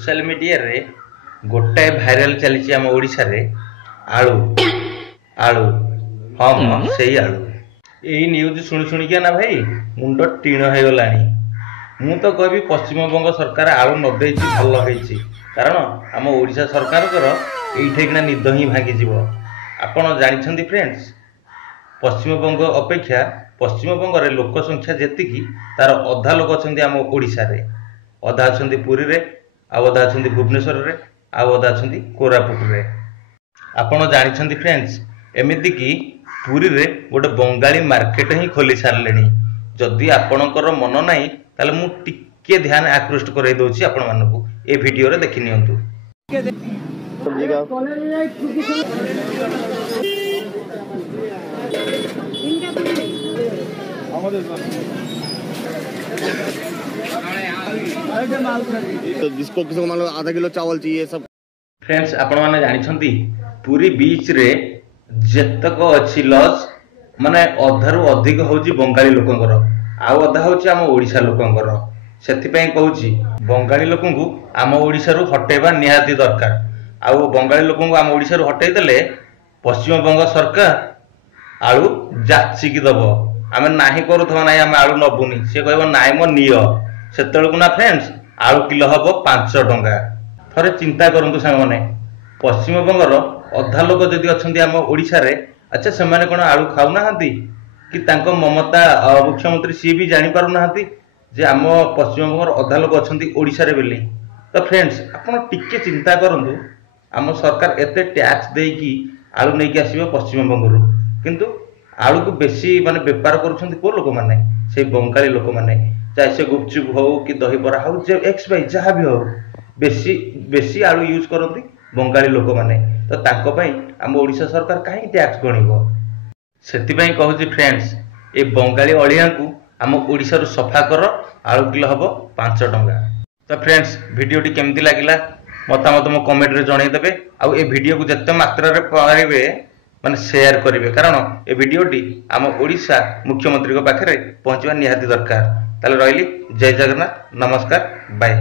Social media रे गोटाए viral चली आम ओडिशा रे आलू आलू हाँ सही आलू यही न्यूज शुणी शुणिका ना भाई मुंड टीण हो गलानी। मु तो कहबी पश्चिमबंग सरकार आलू न देछि भल होइछि कारण आम ओडिशा सरकार एठेकिना निद ही भांगी जीव। आपण जानिछन्ती फ्रेंड्स पश्चिमबंग अपेक्षा पश्चिमबंग रे लोक संख्या जेतिकी तार अधा लोक अछन्ती आम ओडिशा रे, अधा अछन्ती पुरी रे, आ अधा अछन्ती भुवनेश्वर रे, आ अधा अछन्ती कोरापुट रे। आपण जानिछन्ती फ्रेंड्स एमिति की पुरी रे गोटे बंगाली मार्केट ही खोली सारलेनी। जदि आपणकर मन नाही ताले मु टिके ध्यान आकृष्ट कराई दउछि आपण मानकु ए वीडियो रे देखि नियंतु। तो जिसको किसी को मान लो आधा किलो चावल चाहिए सब। फ्रेंड्स आपण माने जानिछन्ती पुरी बीच रे जेतक अछि लॉस माने अधारु अधिक होउची बंगाली लोकंकर आ अधा होउची आम ओडिशा लोकंकर। सेति पई कहूची बंगाली लोकंकु आम ओडिशा रु हटेबा निहाती दरकार। आ बंगाली लोकंकु आम ओडिशा रु हटेई देले पश्चिम बंग सरकार आलू जाचिकी दब। आमे नाही करूथवा नाही आमे आलू नबुनी से कहबो नाही मो नियो सेतळकु ना फ्रेंड्स आलू किलो हबो 5 टंका। थरे चिंता करंतु संग माने पश्चिम बंगर अधा लोक जदि अछंती आम ओडिशा रे अच्छा से माने कोन आलू खाउ नाहंती कि तांको ममता मुख्यमंत्री सी भी जानि पारु नाहंती जे आम पश्चिम बंगर अधा लोक अछंती ओडिशा रे बेली। तो फ्रेंड्स आपण टिके चिंता करंतु आम सरकार एते टैक्स देकी आलू नै कि आसीबो पश्चिम बंगरु किंतु आलू को बेसी माने व्यापार करूछंती को लोक माने से बंगाली लोक माने चाहे से गुपचुप हो कि दही बरा हो जे एक्स वाई जहां भी हो बेसी बेसी आलू यूज करंती बंगाली लोक माने। तो तांको पई हम ओडिशा सरकार काहे टैक्स गणिबो सेति पई कहूची फ्रेंड्स ए बंगाली अलिया को हम ओडिसा रु सफा कर आलू किलो हबो 5 टंका। तो फ्रेंड्स वीडियो टी केमती लागिला मतामत मो कमेंट रे जणाई देबे आ ए वीडियो को जत्ते मात्रा रे पारिबे माने शेयर करिवे कारण ए वीडियो टी हम ओडिशा मुख्यमंत्री को पाखरे पहुंचवा निहाती दरकार। ताले रहिली जय जगन्नाथ नमस्कार बाय।